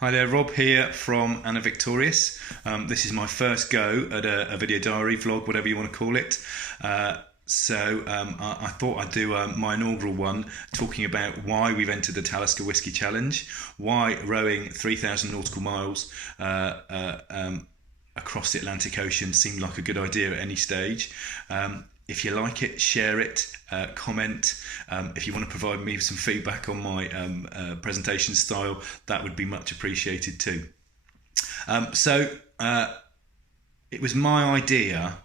Hi there, Rob here from Anna Victorious. This is my first go at a video diary vlog, whatever you want to call it. I thought I'd do my inaugural one, talking about why we've entered the Talisker Whisky Challenge, why rowing 3,000 nautical miles across the Atlantic Ocean seemed like a good idea at any stage. If you like it, share it, comment. If you want to provide me some feedback on my presentation style, that would be much appreciated too. It was my idea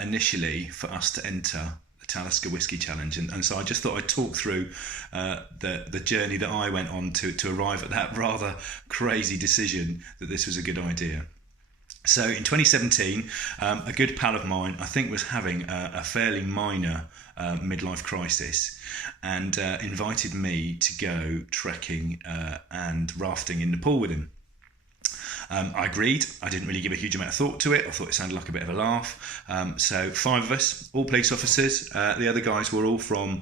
initially for us to enter the Talisker Whisky Challenge, and so I just thought I'd talk through the journey that I went on to arrive at that rather crazy decision that this was a good idea. So in 2017, a good pal of mine, I think, was having a fairly minor midlife crisis, and invited me to go trekking and rafting in Nepal with him. I agreed. I didn't really give a huge amount of thought to it. I thought it sounded like a bit of a laugh. So 5 of us, all police officers. The other guys were all from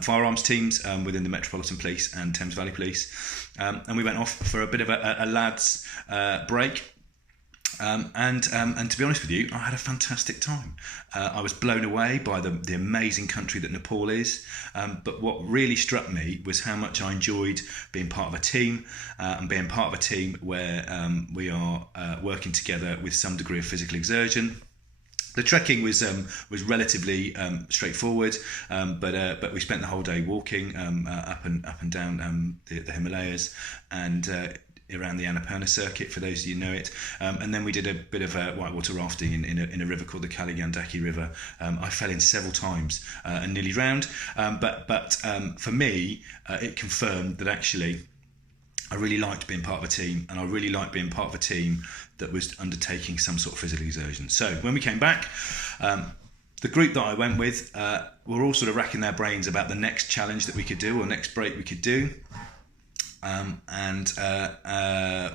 firearms teams within the Metropolitan Police and Thames Valley Police. And we went off for a bit of a lads break. And to be honest with you, I had a fantastic time. I was blown away by the amazing country that Nepal is. But what really struck me was how much I enjoyed being part of a team, and being part of a team where we are working together with some degree of physical exertion. The trekking was relatively straightforward, but we spent the whole day walking up and down the Himalayas, and around the Annapurna circuit, for those of you who know it, and then we did a bit of whitewater rafting in a river called the Kali Gandaki River. I fell in several times and nearly drowned, but for me, it confirmed that actually I really liked being part of a team, and I really liked being part of a team that was undertaking some sort of physical exertion. So when we came back, the group that I went with were all sort of racking their brains about the next challenge that we could do, or next break we could do.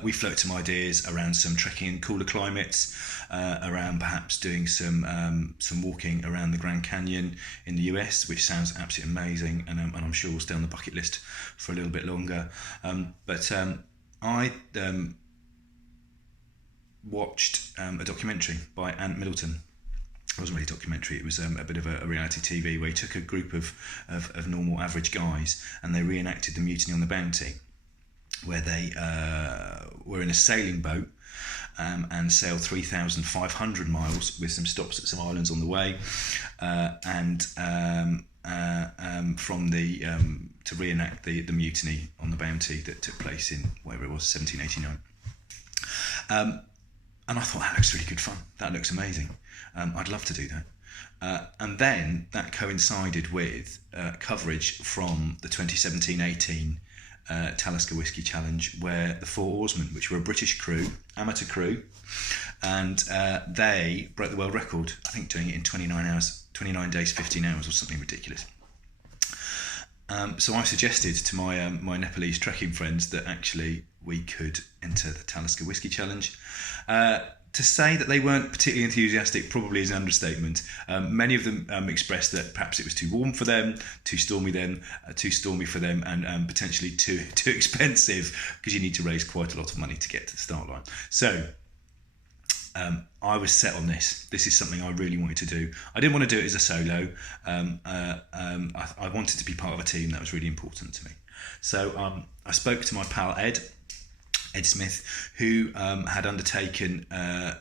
We floated some ideas around some trekking in cooler climates, around perhaps doing some walking around the Grand Canyon in the US, which sounds absolutely amazing, and I'm sure will stay on the bucket list for a little bit longer. I watched a documentary by Ant Middleton. It wasn't really a documentary, it was a bit of a reality TV where he took a group of normal average guys and they reenacted the mutiny on the Bounty, where they were in a sailing boat and sailed 3,500 miles with some stops at some islands on the way, to reenact the mutiny on the Bounty that took place in whatever it was, 1789. And I thought, that looks really good fun. That looks amazing. I'd love to do that. And then that coincided with coverage from the 2017-18 Talisker Whisky Challenge, where the Four Oarsmen, which were a British crew, amateur crew, and they broke the world record, I think doing it in 29 days, 15 hours or something ridiculous. So I suggested to my Nepalese trekking friends that actually we could enter the Talisker Whisky Challenge. To say that they weren't particularly enthusiastic probably is an understatement. Many of them expressed that perhaps it was too warm for them, too stormy for them, and potentially too expensive, because you need to raise quite a lot of money to get to the start line. So I was set on this. This is something I really wanted to do. I didn't want to do it as a solo. I wanted to be part of a team. That was really important to me. So I spoke to my pal Ed Smith, who had undertaken, or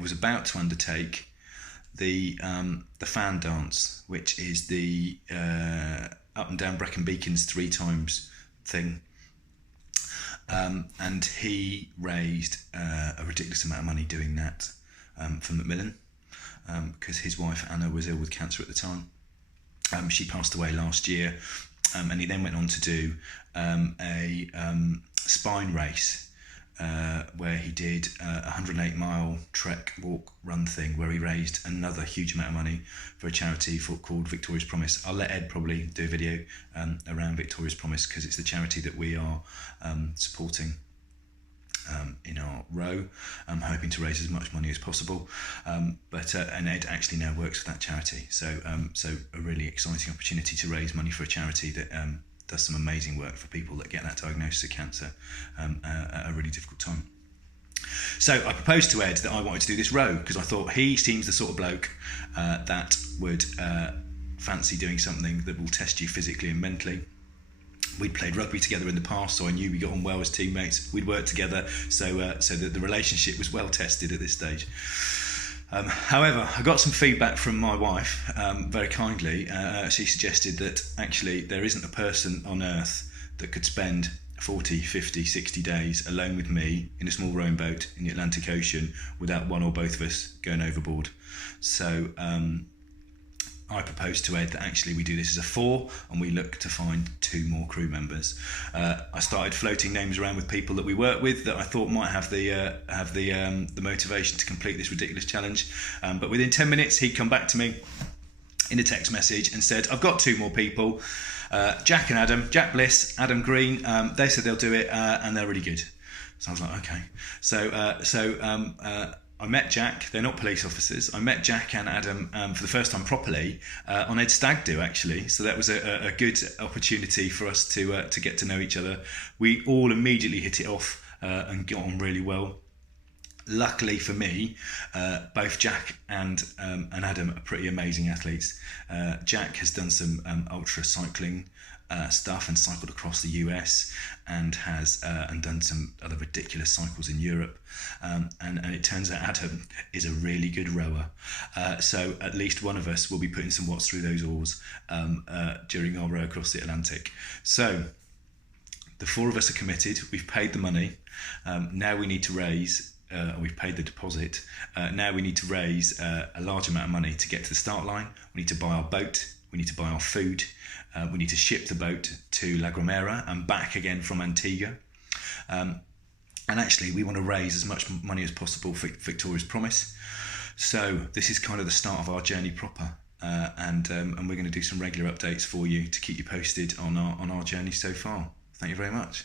was about to undertake, the fan dance, which is the up and down Brecon Beacons 3 times thing. And he raised a ridiculous amount of money doing that for Macmillan, because his wife Anna was ill with cancer at the time. She passed away last year, and he then went on to do a spine race, where he did a 108-mile trek, walk, run thing, where he raised another huge amount of money for a charity called Victoria's Promise. I'll let Ed probably do a video around Victoria's Promise, because it's the charity that we are supporting in our row. I'm hoping to raise as much money as possible, and Ed actually now works for that charity, so a really exciting opportunity to raise money for a charity that does some amazing work for people that get that diagnosis of cancer at a really difficult time. So I proposed to Ed that I wanted to do this row because I thought he seems the sort of bloke that would fancy doing something that will test you physically and mentally. We'd played rugby together in the past, so I knew we got on well as teammates. We'd worked together, so that the relationship was well tested at this stage. However, I got some feedback from my wife, very kindly. She suggested that actually there isn't a person on earth that could spend 40, 50, 60 days alone with me in a small rowing boat in the Atlantic Ocean without one or both of us going overboard. So I proposed to Ed that actually we do this as a 4 and we look to find 2 more crew members. I started floating names around with people that we work with that I thought might have the motivation to complete this ridiculous challenge. But within 10 minutes, he'd come back to me in a text message and said, "I've got 2 more people, Jack and Adam, Jack Bliss, Adam Green. They said they'll do it and they're really good." So I was like, okay. So I met Jack. They're not police officers. I met Jack and Adam for the first time properly on Ed's Stag Do, actually. So that was a good opportunity for us to get to know each other. We all immediately hit it off and got on really well. Luckily for me, both Jack and Adam are pretty amazing athletes. Jack has done some ultra cycling stuff and cycled across the US and has done some other ridiculous cycles in Europe. And it turns out Adam is a really good rower. So at least one of us will be putting some watts through those oars during our row across the Atlantic. So the 4 of us are committed. We've paid the money. Now we need to raise. We've paid the deposit. Now we need to raise a large amount of money to get to the start line. We need to buy our boat. We need to buy our food. We need to ship the boat to La Gomera and back again from Antigua. And actually, we want to raise as much money as possible for Victoria's Promise. So this is kind of the start of our journey proper. And we're going to do some regular updates for you to keep you posted on our journey so far. Thank you very much.